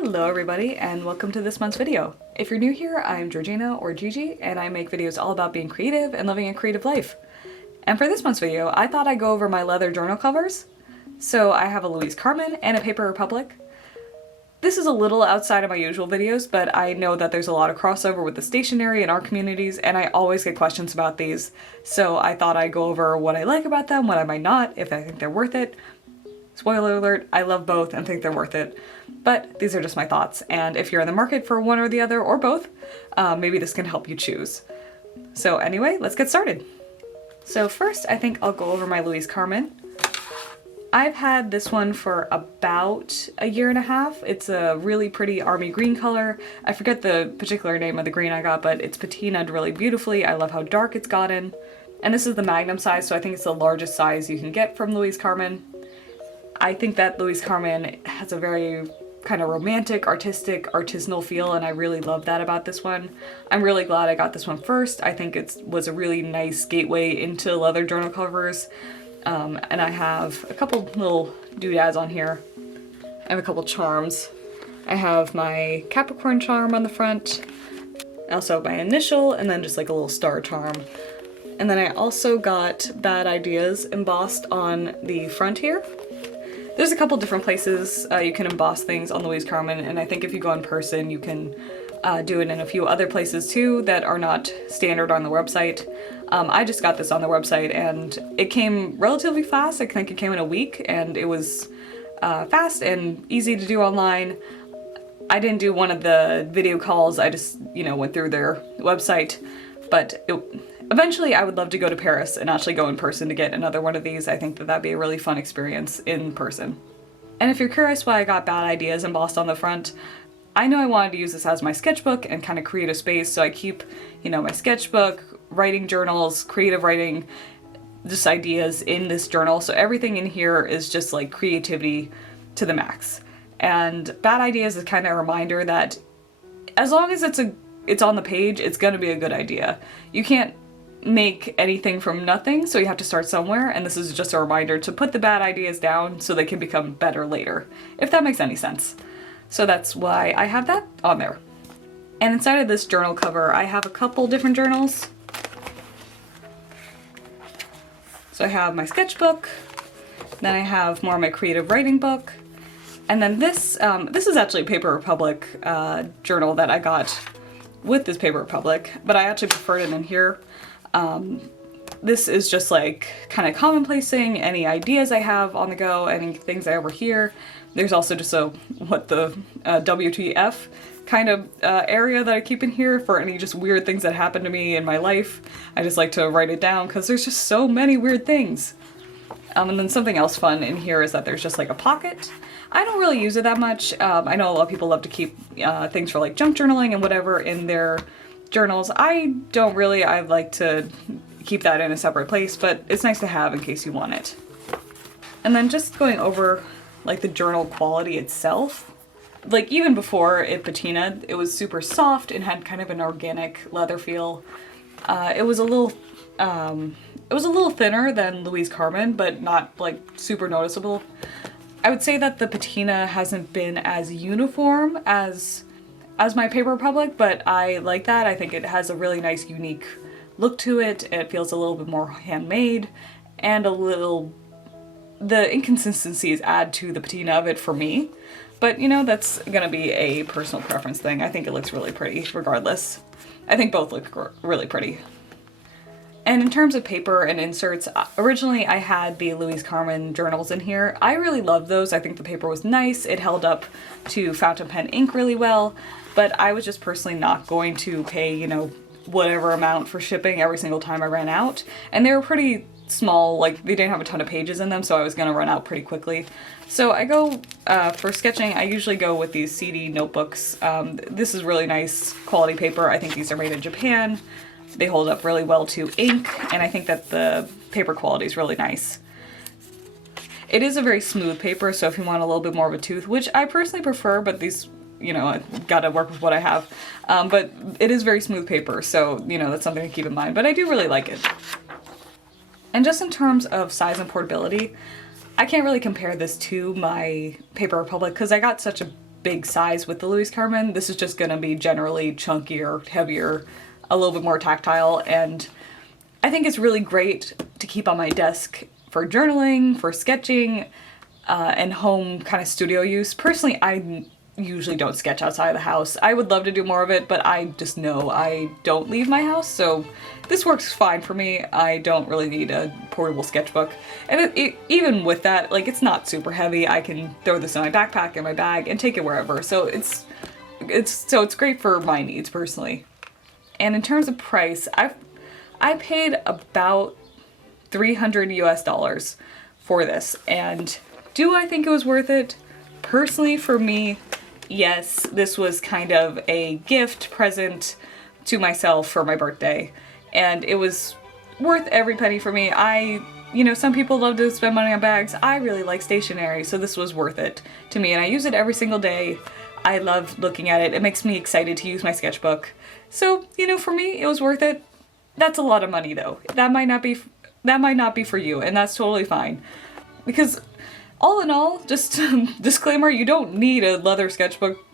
Hello everybody and welcome to this month's video. If you're new here, I'm Georgina or Gigi and I make videos all about being creative and living a creative life. And for this month's video, I thought I'd go over my leather journal covers. So I have a Louise Carmen and a Paper Republic. This is a little outside of my usual videos, but I know that there's a lot of crossover with the stationery and art communities and I always get questions about these. So I thought I'd go over what I like about them, what I might not, if I think they're worth it. Spoiler alert, I love both and think they're worth it, but these are just my thoughts, and if you're in the market for one or the other, or both, maybe this can help you choose. So anyway, let's get started. So first, I think I'll go over my Louise Carmen. I've had this one for about a year and a half. It's a really pretty army green color. I forget the particular name of the green I got, but it's patinaed really beautifully. I love how dark it's gotten. And this is the Magnum size, so I think it's the largest size you can get from Louise Carmen. I think that Louise Carmen has a very kind of romantic, artistic, artisanal feel, and I really love that about this one. I'm really glad I got this one first. I think it was a really nice gateway into leather journal covers. And I have a couple little doodads on here. I have a couple charms. I have my Capricorn charm on the front. I also have my initial, and then just like a little star charm. And then I also got Bad Ideas embossed on the front here. There's a couple different places you can emboss things on Louise Carmen, and I think if you go in person you can do it in a few other places too that are not standard on the website. I just got this on the website and it came relatively fast. I think it came in a week and it was fast and easy to do online. I didn't do one of the video calls, I just, went through their website, but eventually I would love to go to Paris and actually go in person to get another one of these. I think that that'd be a really fun experience in person. And if you're curious why I got Bad Ideas embossed on the front, I know I wanted to use this as my sketchbook and kind of create a space, so I keep, my sketchbook, writing journals, creative writing, just ideas in this journal. So everything in here is just like creativity to the max. And Bad Ideas is kind of a reminder that as long as it's on the page, it's gonna be a good idea. You can't make anything from nothing, so you have to start somewhere, and this is just a reminder to put the bad ideas down so they can become better later, if that makes any sense. So that's why I have that on there. And inside of this journal cover, I have a couple different journals. So I have my sketchbook, then I have more of my creative writing book, and then this is actually a Paper Republic journal that I got with this Paper Republic, but I actually preferred it in here. This is just like kind of commonplacing any ideas I have on the go, any things I overhear. There's also just a WTF kind of area that I keep in here for any just weird things that happen to me in my life. I just like to write it down because there's just so many weird things. And then something else fun in here is that there's just like a pocket. I don't really use it that much. I know a lot of people love to keep things for like junk journaling and whatever in their journals. I don't really. I like to keep that in a separate place, but it's nice to have in case you want it. And then just going over like the journal quality itself. Like even before it patinaed, it was super soft and had kind of an organic leather feel. It was a little thinner than Louise Carmen, but not like super noticeable. I would say that the patina hasn't been as uniform as my Paper Republic, but I like that. I think it has a really nice, unique look to it. It feels a little bit more handmade, and the inconsistencies add to the patina of it for me. But that's gonna be a personal preference thing. I think it looks really pretty regardless. I think both look really pretty. And in terms of paper and inserts, originally I had the Louise Carmen journals in here. I really loved those. I think the paper was nice. It held up to fountain pen ink really well, but I was just personally not going to pay, whatever amount for shipping every single time I ran out. And they were pretty small, like they didn't have a ton of pages in them, so I was gonna run out pretty quickly. So I go, for sketching, I usually go with these CD notebooks. This is really nice quality paper. I think these are made in Japan. They hold up really well to ink, and I think that the paper quality is really nice. It is a very smooth paper, so if you want a little bit more of a tooth, which I personally prefer, but these, I gotta work with what I have. But it is very smooth paper, so, that's something to keep in mind, but I do really like it. And just in terms of size and portability, I can't really compare this to my Paper Republic because I got such a big size with the Louise Carmen. This is just gonna be generally chunkier, heavier, a little bit more tactile, and I think it's really great to keep on my desk for journaling, for sketching, and home kind of studio use. Personally, I usually don't sketch outside of the house. I would love to do more of it, but I just know I don't leave my house, so this works fine for me. I don't really need a portable sketchbook. And even with that, like, it's not super heavy. I can throw this in my backpack, in my bag, and take it wherever. So it's great for my needs personally. And in terms of price, I paid about $300 US for this, and do I think it was worth it? Personally, for me, yes, this was kind of a gift present to myself for my birthday, and it was worth every penny for me. You know, some people love to spend money on bags. I really like stationery, so this was worth it to me, and I use it every single day. I love looking at it. It makes me excited to use my sketchbook. So, you know, for me, it was worth it. That's a lot of money though. That might not be for you, and that's totally fine. Because all in all, just disclaimer, you don't need a leather sketchbook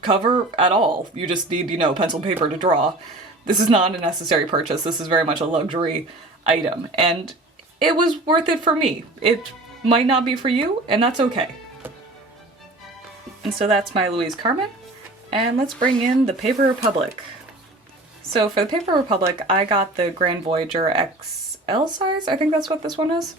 cover at all. You just need, you know, pencil and paper to draw. This is not a necessary purchase. This is very much a luxury item, and it was worth it for me. It might not be for you, and that's okay. And so that's my Louise Carmen, and let's bring in the Paper Republic. So for the Paper Republic, I got the Grand Voyager XL size. I think that's what this one is.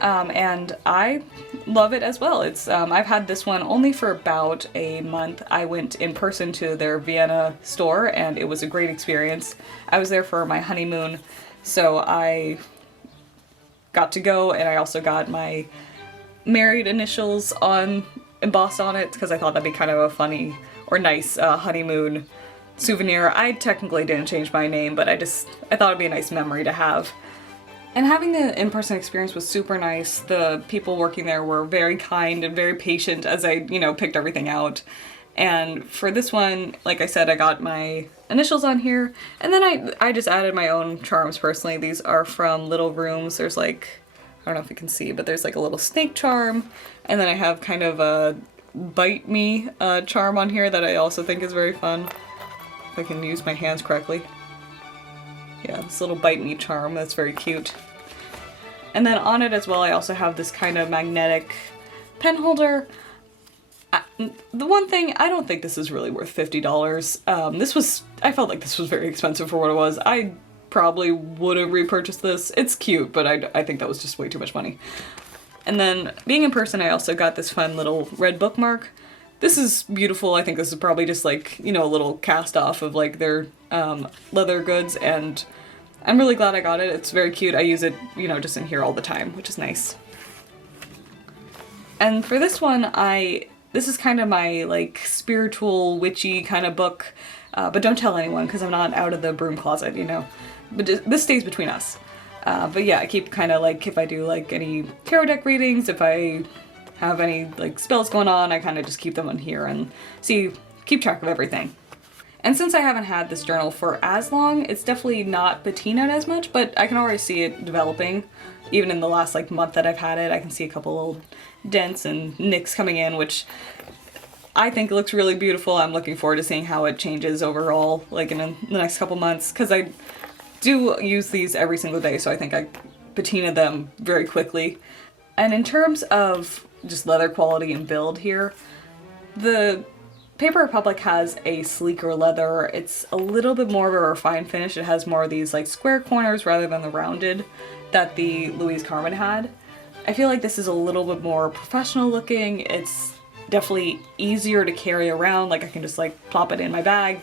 And I love it as well. I've had this one only for about a month. I went in person to their Vienna store, and it was a great experience. I was there for my honeymoon, so I got to go, and I also got my married initials embossed on it, because I thought that'd be kind of a funny or nice honeymoon souvenir. I technically didn't change my name, but I thought it'd be a nice memory to have. And having the in-person experience was super nice. The people working there were very kind and very patient as I, you know, picked everything out. And for this one, like I said, I got my initials on here, and then I just added my own charms personally. These are from Little Rooms. There's like, I don't know if you can see, but there's like a little snake charm, and then I have kind of a bite me charm on here that I also think is very fun. If I can use my hands correctly. Yeah, this little bite me charm, that's very cute. And then on it as well, I also have this kind of magnetic pen holder. The one thing, I don't think this is really worth $50. I felt like this was very expensive for what it was. I probably would have repurchased this. It's cute, but I think that was just way too much money. And then being in person, I also got this fun little red bookmark. This is beautiful. I think this is probably just like, you know, a little cast off of like their leather goods, and I'm really glad I got it. It's very cute. I use it, you know, just in here all the time, which is nice. And for this one, this is kind of my like spiritual, witchy kind of book, but don't tell anyone because I'm not out of the broom closet, you know. But this stays between us. But yeah, I keep kind of like, if I do like any tarot deck readings, if I have any like spells going on, I kind of just keep them on here and keep track of everything. And since I haven't had this journal for as long, it's definitely not patinaed as much, but I can already see it developing. Even in the last like month that I've had it, I can see a couple little dents and nicks coming in, which I think looks really beautiful. I'm looking forward to seeing how it changes overall, like in the next couple months, because I do use these every single day, so I think I patina them very quickly. And in terms of just leather quality and build here, the Paper Republic has a sleeker leather. It's a little bit more of a refined finish. It has more of these like square corners rather than the rounded that the Louise Carmen had. I feel like this is a little bit more professional looking. It's definitely easier to carry around. Like I can just like plop it in my bag.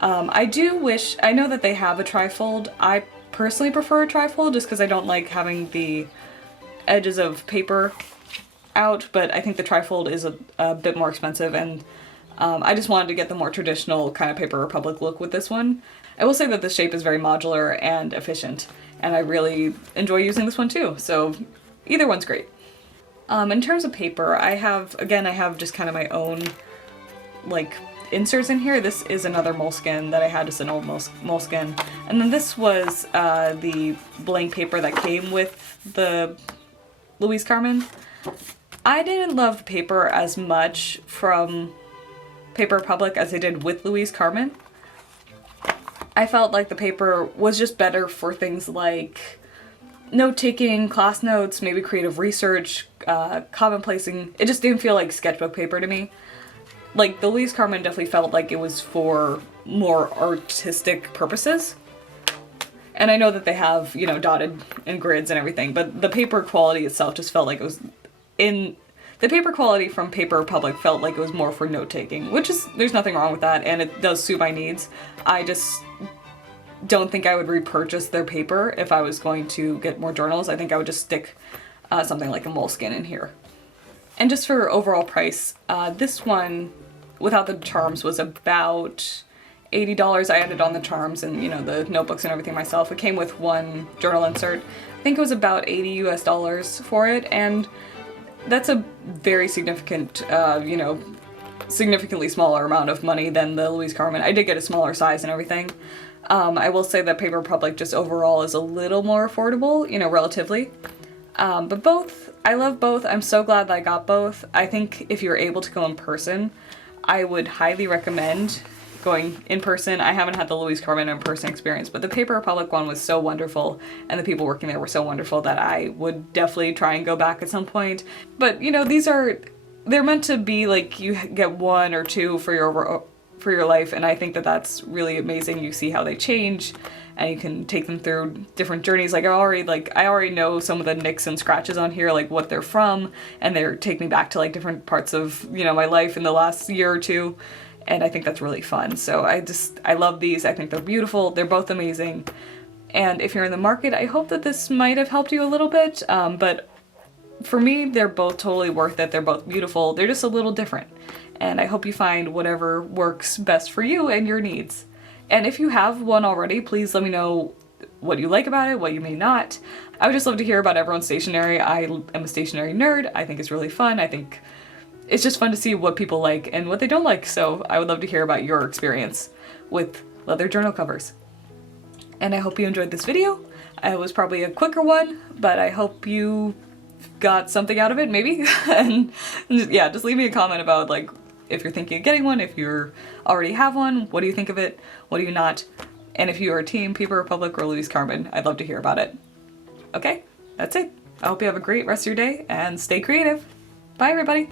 I know that they have a trifold. I personally prefer a trifold just because I don't like having the edges of paper out, but I think the trifold is a bit more expensive, and I just wanted to get the more traditional kind of Paper Republic look with this one. I will say that the shape is very modular and efficient, and I really enjoy using this one too, so either one's great. In terms of paper, I have just kind of my own like inserts in here. This is another moleskin that I had, just an old moleskin, and then this was the blank paper that came with the Louise Carmen. I didn't love the paper as much from Paper Republic as I did with Louise Carmen. I felt like the paper was just better for things like note-taking, class notes, maybe creative research, commonplacing. It just didn't feel like sketchbook paper to me. Like, the Louise Carmen definitely felt like it was for more artistic purposes. And I know that they have, you know, dotted and grids and everything, but the paper quality itself just felt like it was the paper quality from Paper Republic felt like it was more for note-taking, which is, there's nothing wrong with that, and it does suit my needs. I just don't think I would repurchase their paper if I was going to get more journals. I think I would just stick something like a Moleskine in here. And just for overall price, this one, without the charms, was about $80. I added on the charms and, you know, the notebooks and everything myself. It came with one journal insert. I think it was about $80 US for it, and that's a very significant, you know, significantly smaller amount of money than the Louise Carmen. I did get a smaller size and everything. I will say that Paper Republic just overall is a little more affordable, you know, relatively. But both, I love both. I'm so glad that I got both. I think if you're able to go in person, I would highly recommend going in person. I haven't had the Louise Carmen in-person experience, but the Paper Republic one was so wonderful, and the people working there were so wonderful that I would definitely try and go back at some point. But, you know, they're meant to be like you get one or two for your life, and I think that that's really amazing. You see how they change, and you can take them through different journeys. Like I already know some of the nicks and scratches on here, like what they're from, and they're taking me back to like different parts of, you know, my life in the last year or two. And I think that's really fun. So I love these. I think they're beautiful. They're both amazing. And if you're in the market, I hope that this might have helped you a little bit. But for me, they're both totally worth it. They're both beautiful. They're just a little different. And I hope you find whatever works best for you and your needs. And if you have one already, please let me know what you like about it, what you may not. I would just love to hear about everyone's stationery. I am a stationery nerd. I think it's really fun. I think it's just fun to see what people like and what they don't like, so I would love to hear about your experience with leather journal covers. And I hope you enjoyed this video. It was probably a quicker one, but I hope you got something out of it, maybe. And yeah, just leave me a comment about like if you're thinking of getting one, if you already have one, what do you think of it, what do you not? And if you are Team Paper Republic or Louise Carmen, I'd love to hear about it. Okay, that's it. I hope you have a great rest of your day and stay creative. Bye everybody!